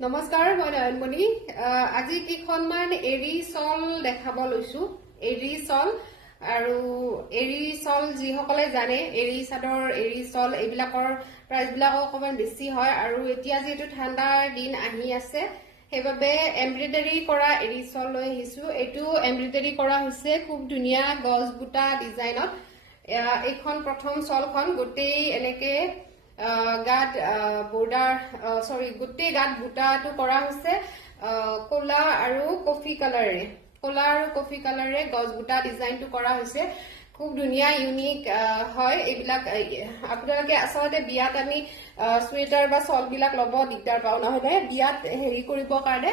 নমস্কাৰ মই নয়নমণি আজি কিখনমান এৰি চল দেখাব লৈছো এৰি চল আৰু এৰি চল যিসকলে জানে এৰি চাদৰ এৰি চল এইবিলাকৰ প্ৰাইচ বিলাক অকমান বেছি হয় আৰু এতিয়া যেটো ঠাণ্ডাৰ দিন আহি আছে সেইবাবে এমব্ৰয়ডাৰী কৰা এৰি চল লৈ আহিছো এটো এমব্ৰয়ডাৰী কৰা হৈছে খুব ধুনিয়া গজ বুটা ডিজাইনত এইখন প্ৰথম চলখন গোটেই এনেকে গাত বৰ্ডাৰ সৰি গোটেই গাত বুটাটো কৰা হৈছে কোলা আৰু কফি কালাৰে কোলা আৰু কফি কালাৰে গজ বুটা ডিজাইনটো কৰা হৈছে খুব ধুনিয়া ইউনিক হয় এইবিলাক আপোনালোকে আসলে বিয়াত আমি সুৱেটাৰ বা চল বিলাক লব দিগদাৰ পাও নহলে বিয়াত হেৰি কৰিব কাৰণে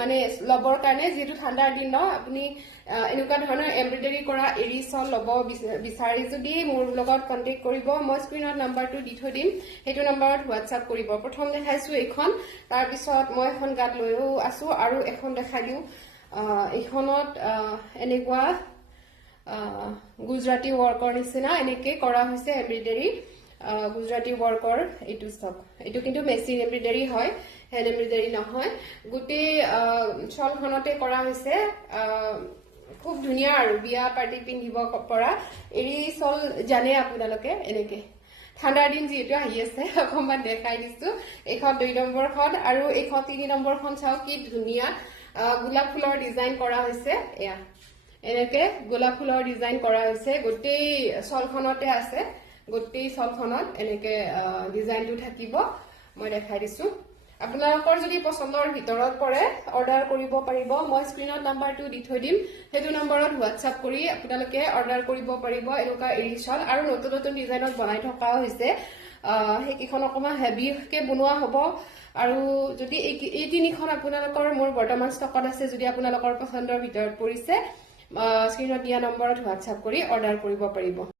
মানে লবৰ কাৰণে যেটো ঠাণ্ডাৰ দিন ন আপুনি এনেকুৱা ধৰণৰ এমব্ৰয়ডাৰী কৰা এৰি চল লব বিচাৰি যদি মোৰ লগত কন্টেক্ট কৰিব মই স্ক্ৰিনত নাম্বাৰটো দি থৈ দিম হেতু নাম্বাৰত হোৱাটসএপ কৰিব প্ৰথম দেখাইছো এইখন তাৰ পিছত মই এখন গাত লৈও আছো আৰু এখন দেখাই দিও এইখনত এনেকুৱা গুজৰাটী ওয়াৰ্কৰ নিচিনা এনেকে কৰা হৈছে এমব্ৰয়ডাৰী গুজৰাটী ওয়াৰ্কৰ এইটো সব এইটো কিন্তু মেচিন এমব্ৰয়ডাৰী হয় হেড এমব্ৰয়ডাৰী নহয় গোটেই চলখনতে কৰা হৈছে খুব ধুনিয়া আৰু বিয়া পাৰ্টি পিন্ধিব পৰা এৰি চল জানে আপোনালোকে এনেকে ঠাণ্ডাৰ দিন যেটো আহি আছে অকমান দেখাই দিছো এইখন 2 নম্বৰখন আৰু এইখন 3 নম্বৰখন চাও কি ধুনিয়া গোলাপ ফুলৰ ডিজাইন কৰা হৈছে এয়া এনেকে গোলাপ ফুলৰ ডিজাইন কৰা হৈছে গোটেই চলখনতে আছে গোটেই চলখনত এনেকে ডিজাইনটো থাকিব মই দেখাই দিছো আপোনালোকৰ যদি পছন্দৰ ভিতৰত পৰে অৰ্ডাৰ কৰিব পাৰিব মই স্ক্ৰিনত নাম্বাৰটো দি থৈ দিম হেতু নম্বৰত হোৱাটসএপ কৰি আপোনালোকে অৰ্ডাৰ কৰিব পাৰিব এনেকুৱা এৰি চল আৰু নতুন নতুন ডিজাইনত বনাই থকা হৈছে হেকিখন অকমা হেভিকে বনোৱা হ'ব আৰু যদি এই তিনিখন আপোনালোকৰ মোৰ বৰ্তমান ষ্টকত আছে যদি আপোনালোকৰ পছন্দৰ ভিতৰত পৰিছে স্ক্ৰিনত দিয়া নম্বৰত হোৱাটসএপ কৰি অৰ্ডাৰ কৰিব পাৰিব